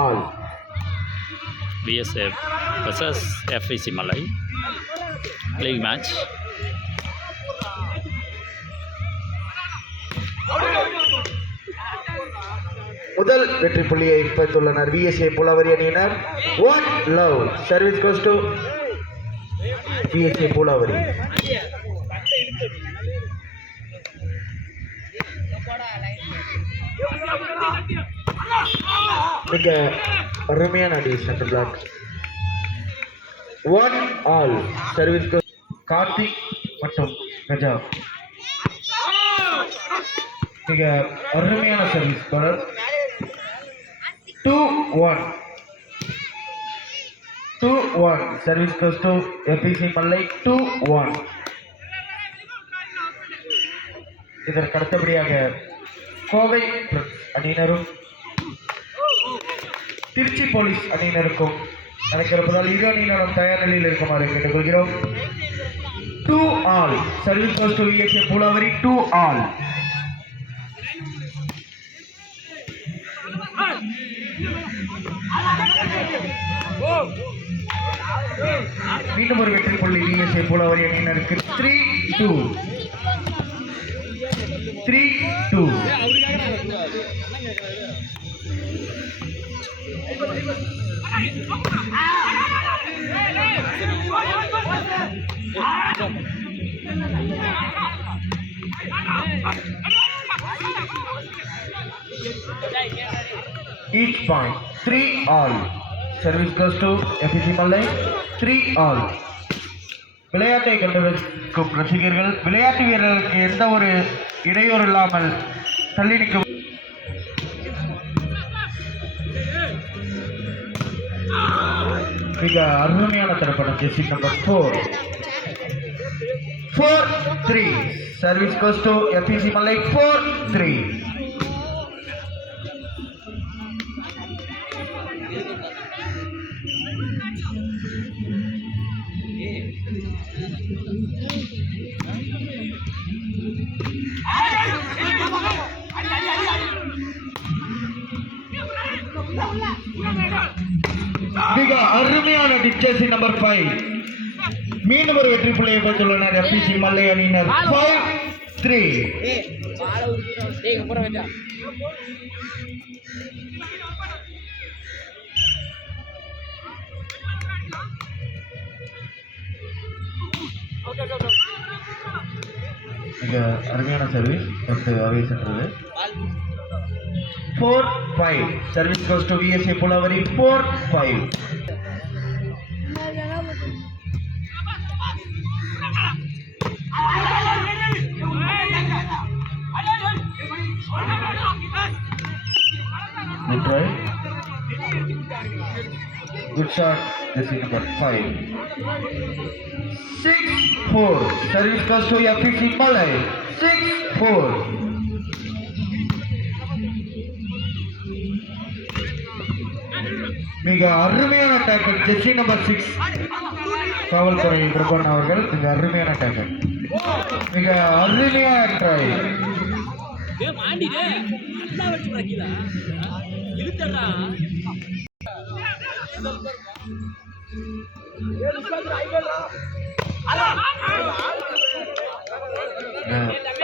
all. BSF versus FVC Malay league match. முதல் வெற்றி புள்ளியை பெற்றுள்ளனர் VSA புலவரி அணியினர். 1 love service goes to VSA புலவரி. மிக அருமையான அடி centre block. 1 all service goes Karthik மற்றும் கஜா. மிக அருமையான service power. 2-1 service goes to FVC மல்லை. 2-1. இதற்கு அடுத்தபடியாக கோவை அணியினரும் திருச்சி போலீஸ் அணியினருக்கும் நடக்கிறப்பதால் இரு அணியினரும் தயார் நிலையில் இருக்குமாறு கேட்டுக்கொள்கிறோம். 2 all service goes to VSA புலவரி. 2 all. மீண்டும் ஒரு வெற்றி புள்ளி VSA புலவரி அணியினருக்கு. 3-2. Each point 3 all. Service goes to FVC மல்லை. 3 all. விளையாட்டை கண்டிருக்கும் ரசிகர்கள் விளையாட்டு வீரர்களுக்கு எந்த ஒரு இடையூறு இல்லாமல் தள்ளி நிற்கும். மிக அருமையான தரப்படும் Jersey number 4-3. Service goes to FVC மல்லை. 4-3. மிக அருமையான ஜெர்சி நம்பர் 5. மீண்டும் ஒரு வெற்றி புள்ளியை பெற்றுள்ளனர் FVC மல்லை அணியினர். 5-3. மிக அருமையான சர்வீஸ் அவை சென்றது. 4-5 service goes to VSA புலவரி. 4-5. Good shot. This is number 5. 6-4 service goes to FVC Malay. 6-4. மிக அருமையான டேக்கல் ஜெர்சி நம்பர் 6 காவல்துறை பிரபன் அவர்கள். மிக அருமையான டேக்கல். மிக அருமையான ட்ரை.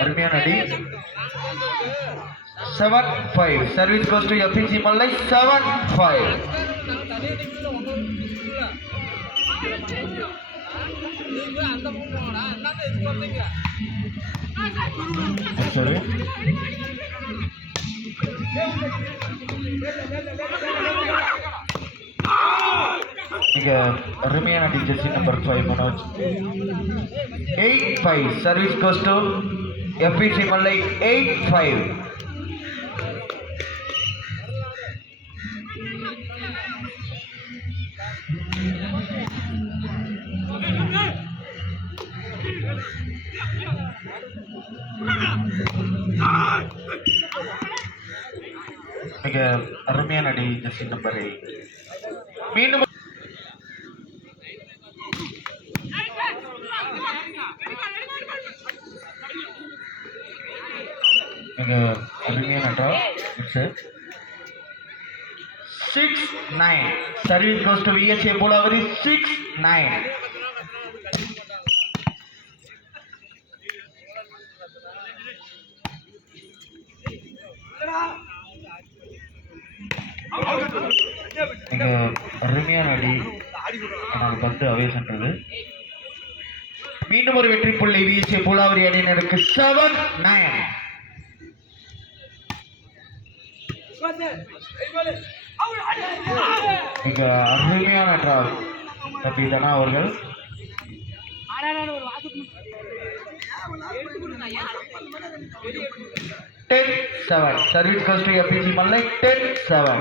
அருமையான அடி. 7-5 சர்வீஸ் goes to FVC மல்லை. 7-5. மிக அருமையான Jersey number 5 Manoj. 8-5 service goes to FVC மல்லை. 8-5. மிக அருமையான அடி ஜெர்சி நம்பர் 8. மீண்டும் மிக அருமையான draw. 6-9. Service goes to VSA Pulavari 6-9. மிக அருமையான அடி, ஆனால் பந்து அவே சென்றது. மீண்டும் ஒரு வெற்றி புள்ளி VSA Pulavari அணியினருக்கு 7-9. மிக அருமையான டிராவல் தம்பி தனா அவர்கள். சர்வீஸ் கோஸ் டு FPC மல்லை 10-7.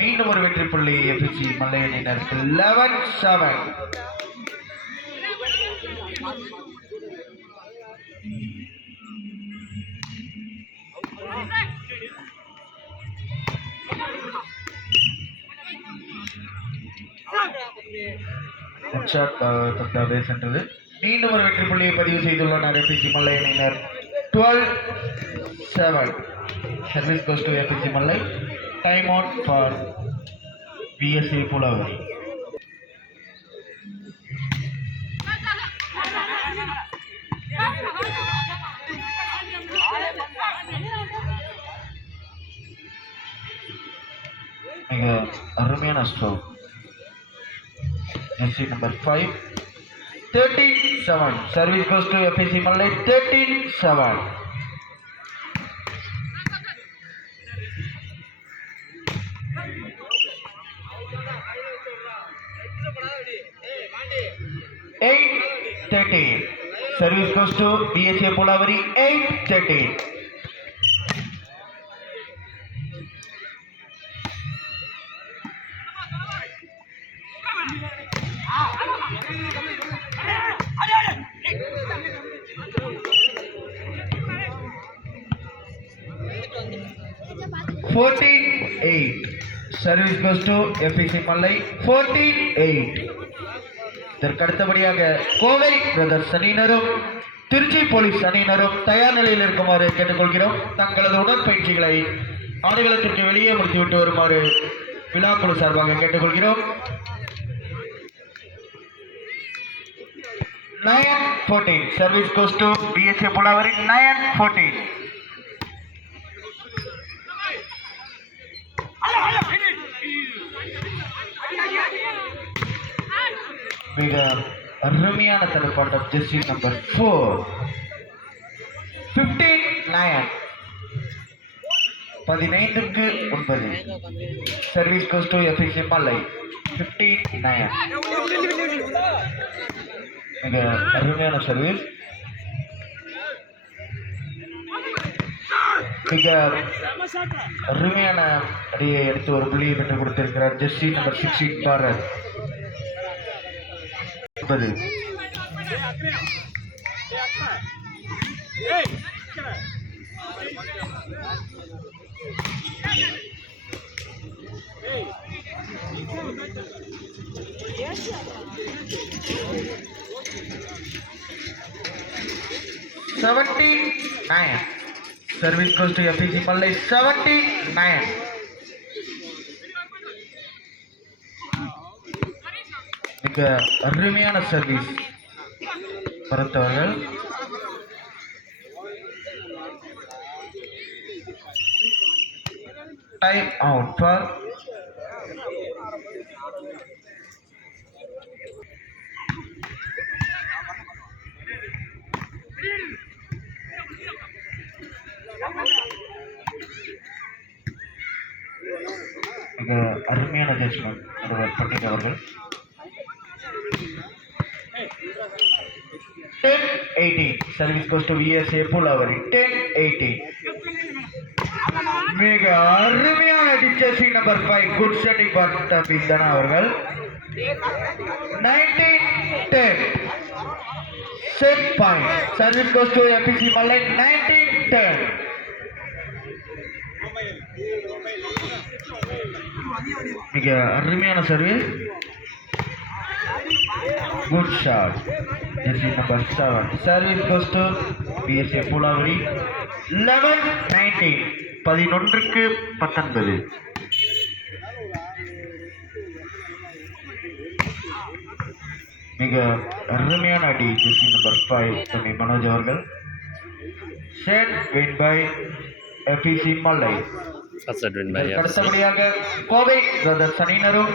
மீண்டும் ஒரு வெற்றி புள்ளி FPC மல்லை அணியினருக்கு 11-7. சென்றது. மீண்டும் ஒரு வெற்றி புள்ளியை பதிவு செய்துள்ளனர் FPC மல்லை அணியினர் 12-7. Service goes to FPC Mallai. Time out for VSA Pulavari. மிக அருமையான stroke. Jersey number 5. 13-7. Service goes to FPC Mallai 13-7. Service goes to VSA Pulavari 8-13. Service goes to FPC மல்லை 14-8. இதற்கு அடுத்தபடியாக கோவை பிரதர்ஸ் அணியினரும் திருச்சி போலீஸ் அணியினரும் தயார் நிலையில் இருக்குமாறு கேட்டுக்கொள்கிறோம். தங்களது உடற்பயிற்சிகளை ஆடுகளத்திற்கு வெளியே முடித்துவிட்டு வருமாறு விழாக்குழு சார்பாக கேட்டுக்கொள்கிறோம். 9-14. Service goes to VSA Pulavari 9-14. மிக அருமையான தடுப்பாட்டம் ஜெர்சி நம்பர் 4. 15-9. 15-9. Service goes to FPC Mallai 15-9. மிக அருமையான சர்வீஸ். மிக அருமையான அடியை எடுத்து ஒரு புள்ளியை பெற்றுக் கொடுத்திருக்கிறார் Jersey number 16 Bharat. 17-9. Service goes to FPC மல்லை 17-9. மிக அருமையான சர்வீஸ் பரத்தவர்கள். டைம் அவுட் ஃபார் மிக அருமையான ஜட்ஜ்மெண்ட் நடுவர் பண்டிட் அவர்கள். 10-18. Service goes to VSA Pulavari 10-18. மிக அருமையான ஜெர்சி நம்பர் 5 குட் செட்டிங் பார்த்த தனா அவர்கள். 19-10. Set point. Service goes to FPC Mallai 19-10. மிக அருமையான service. Good shot. Jersey number 7. Service goes to PSA பூலாவரி. 11-19. 11-19. மிக அருமையான அடி ஜெர்சி நம்பர் 5 தம்பி மனோஜ் அவர்கள். Set win by FEC Mallai. First win by அடுத்தபடியாக கோவை பிரதர்ஸ் அணியினரும்